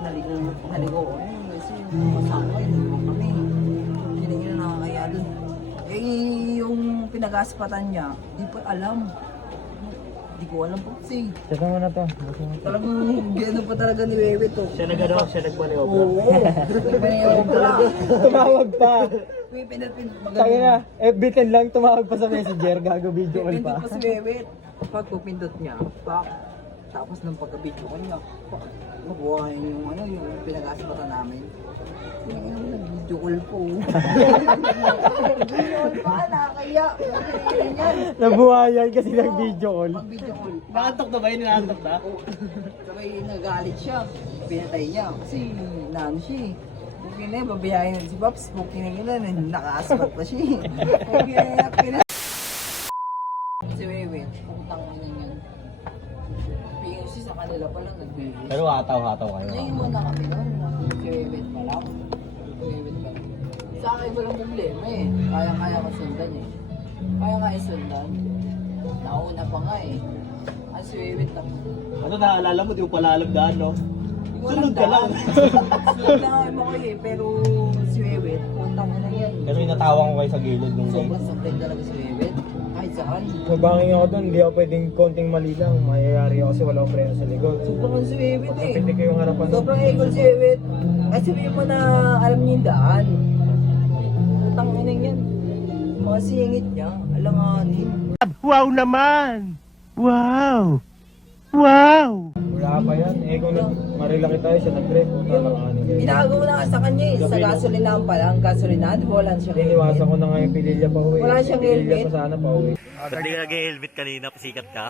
Naligo ko kasi kasama ko, hindi ko kami. Hindi nila nakakaya dun. Eh, yung pinag-aspatan niya, di pa alam. Di ko alam po kasi. Tsaka mo na to. Talagang gano'n pa talaga ni Wewe to. Siya nagpaniobra. Oo. Nagpaniobra. Tumawag pa. May pinapin. Tayo na. FB10 lang tumawag pa sa messenger. Gago video call Pindot pa. pa si Wewe. Pag pupindot niya, pak. Tapos nung pagka-video ko niya, pak. Mabuhay yung ano, yung pinag-aspatan namin. Nag-video call po. Video call pa, nakakaya. Nabuhayan kasi ng video call. Mag-video call. Nakatok na ba yun? Nakatok na? Sabay nagalit siya. Pinatay niya. Kasi naano siya eh. Bukin na yun, babayahin si Pops. Bukin na yun, naka-aspat pa siya eh. Bukin na yun, si Wewe, puntang mo yun yan. POC sa kanila pa lang nagbibigay. Pero hataw-hataw kayo. Ngayon muna kami noon. Si Wewe pa lang. Si Wewe pa lang. Sa akin walang problema eh. Kaya-kaya ko sundan eh. Kaya-kaya sundan. Nauna pa nga eh. Ang si Wewe tapos. Ano naalala mo? Di mo pala alam daan, no? Sunod ka lang. Sunod lang ako eh. Pero si Wewe, puntang mo na yan. Pero inatawang ko kayo sa gilid nung Sobrang sabay talaga si Wewe. Kahit saan. Mabanging ako doon. Hindi ako pwedeng konting mali lang. Mayayari ako kasi wala akong preno sa likod. Sobrang si Wewe eh. Pwede ko yung harapan. Sobrang equal si Wewe. Ay sabihin mo na alam niya yung daan. Putang ina yan. Yung mga singit niya, alanganin. Wow naman! Wow! Wow! Wala pa yan. Eh kung marilaki tayo siya nag-trip. Talakanin kayo. Ginagawa na nga sa kanya eh. Sa gasolinahan pa lang. Gasolinahan, di ba wala siyang Iniwasan ko na nga yung pililya pa uwi. Wala siyang Pililya helmet. pa sana pa uwi. Ba't di ka nag-helmet kanina? Pasikat ka?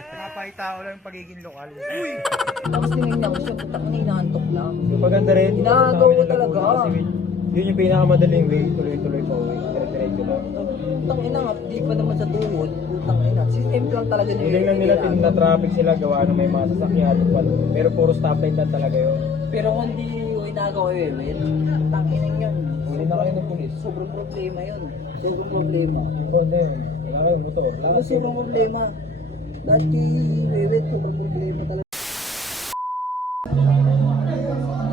Napakita ko lang yung pagiging lokal. Tapos tinignan ko siya, putang ina, inaantok na. Maganda rin. Ginagawa Kami ng talaga. Laguna kasi yun yung pinakamadaling way. Tuloy-tuloy pa uwi. Dire-diretso lang. Putang ina nga, di pa naman sa tuhod. Putang ina. System lang talaga ni Hiling lang nila na traffic sila gawa na may mga sasakyan. Pero puro stoplight lang talaga yun. Pero kung di ko inagawa yun, putang ina yun. Huli na kayo ng pulis. Sobrang problema yun. Sobrang problema. Konti yun. Wala kayong motor. Wala Ano sobrang problema? Dahil kay Wewet, sobrang problema talaga.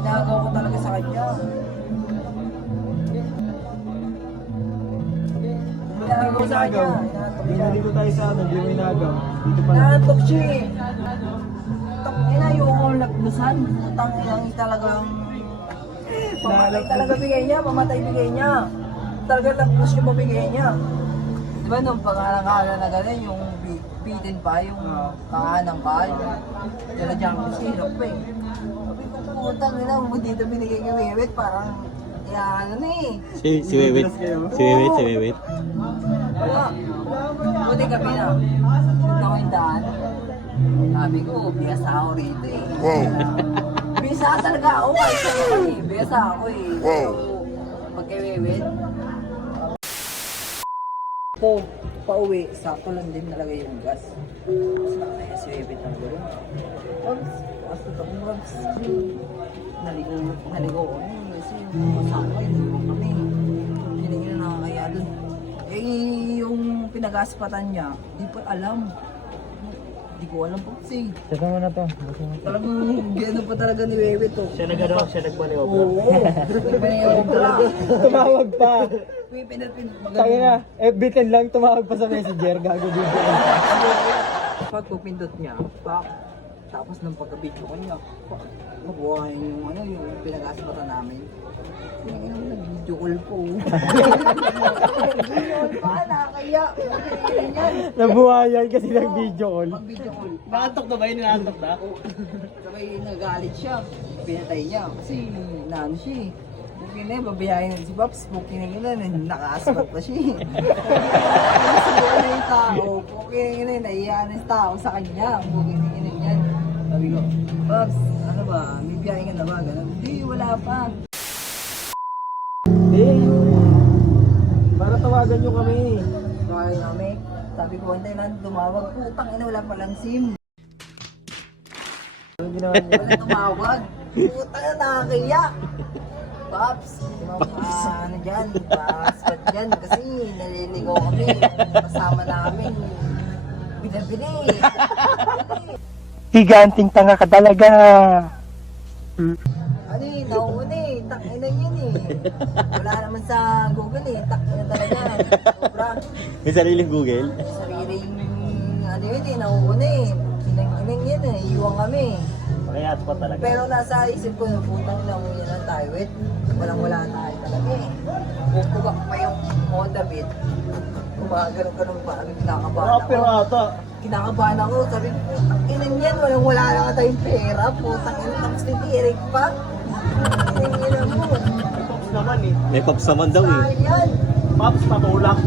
Inagawa ko talaga sa kanya. Inagawa ko sa kanya. Dito tayo sa ano, hindi mo inagaw. Dito pa lang. Naantok siya eh. Tangina yung nagbusan. Tangina talagang pamatay talaga bigay niya, pamatay bigay niya. Talaga nagpus yung mabigay niya. Di ba nung pangalang-kala na gano'n, yung bitin pa, yung kahanang pa, yung talagang sirap pa eh. Sabi ko, putang ina mo dito binigay kay Wewet, parang, ano na eh. Si Wewet. Si Wewet. Wala. Buti gabi na. Shoot ako yung daan. Sabi ko, biyasa ako rito eh. Biyasa talaga ako kahit saan ako eh. Biyasa ako eh. So, pagkawewet. Ito, pauwi, sakto lang din talaga yung gas. Tapos nakakaya si Wewet ang gulo. Tapos, ito ko Mabs. Naligo ko. Kasi kasama ko, hindi ko kami. Hindi nila nakakaya dun. Eh, yung pinag-aspatan niya, di pa alam. Di ko alam po kasi. Tsaka mo na to. Talagang gano'n pa talaga ni Wewe to. Siya nagpaniobra. Oo. Nagpaniobra. Tumawag pa. May pinapin. Tayo na. FB10 lang tumawag pa sa messenger. Gago video call. Pag pupindot niya, pak. Tapos nung pagka-video ko niya, pak. Mabuhay yung ano, yung pinag-aspatan namin. Nag-video call po. Video call pa, nakakaya. Nabuhayan kasi ng video call. Mag-video call. Nakatok na ba yun? Nakatok na? Sabay nagalit siya. Pinatay niya. Kasi naano siya eh. Bukin na yun, babayahin si Pops. Bukin na yun, naka-aspat pa siya eh. Bukin na yung tao. Bukin na yun, naiyahan yung tao sa kanya. Bukin na yun yan. Sabi ko, Pops, ano ba? May biyahe ka na ba? Ganun. Hindi, wala pa. Para tawagan nyo kami. Sabi kami, sabi ko, hantay lang tumawag. Putang ina, wala palang SIM. Anong ginawa niya? Wala tumawag. Putang ina, nakakaya. Pops, ano dyan, paspat dyan. Kasi naliligaw kami. Kasama namin. Binabili. Higanting tanga ka talaga. Ano eh, nauuna eh. Takinan yun eh. Wala naman sa Google eh. Takinan talaga. Sobra. May sariling Google. Sariling, ano yun eh, nauuna eh. Inang yan eh. Iwan kami. Kaya pa talaga. Pero nasa isip ko na putang na mo yan ang tayo eh. Walang-wala tayo talaga eh. Bubugak pa yung Honda Beat. Gumagano'n pa. Kinakabahan ako. ata. Kinakabahan ako. Sabi ko, putang inan yan. Walang-wala na ka tayong pera. Putang inan. Tapos nitirik pa. Putang inan mo. Pops naman eh. May pops naman daw eh. Ayan. Pops patulak.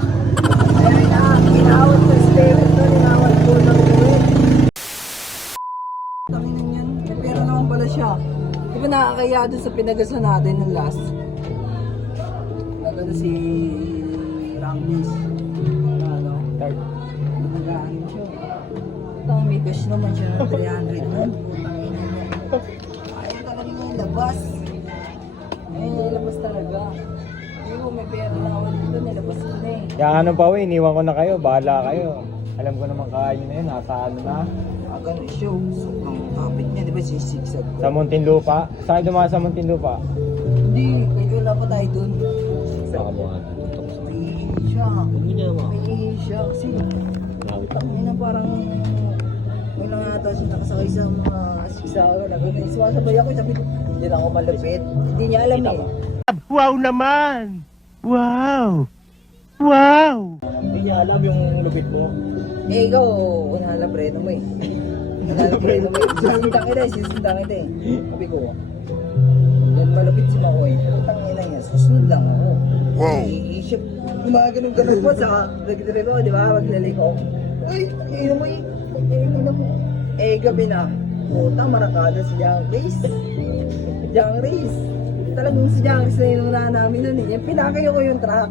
Ayun na. Inawat ko yung spirit ko. Inawat ko ng ulit. Putang inan yan. May pera naman pala siya. Di ba nakakaya dun sa pinagasan natin ng last? Nagano si Rambles. Ano? Nag-aanin siya. Putang may cash naman siya ng 300 nun. Putang ina niya. Ayaw talaga niya yung labas. Ayaw niya yung labas talaga. Hindi ko may pera na ako dito. Nilabas ko na eh. Kaya ano pa we, iniwan ko na kayo, bahala kayo. Alam ko naman kaya nyo na yun, nasa ano na. Ganun siya. Sobrang kapit niya. Di ba sisigsag ko? Sa Muntinlupa. Saan kayo dumaan sa Muntinlupa? Hindi. Kaya wala pa tayo dun. Baka mo nga. May siya. Hindi niya mo. May siya kasi. Tangin na parang may nangata siya nakasakay sa mga siksawa na gano'n. Sumasabay ako, sabi ko, hindi na ako malupit. Hindi niya alam eh. Wow naman! Wow! Wow! Hindi niya alam yung lupit mo. Eh, ikaw, unalabreno mo eh. Unalabreno mo eh. Sisintang kita eh, sisintang kita eh. Sabi ko, yan malupit si Makoy. Putang ina niya, susunod lang ako. Wow! I-ship, gumagano'n-ganon po sa nagdire ko, di ba? Maglalay ko. Uy, ino mo eh. Ino mo. Eh, gabi na. Putang marakada si Jang Reis. Jang Reis. Talagang si Jang Reis na yung namin nun eh. Yung pinakayo ko yung truck.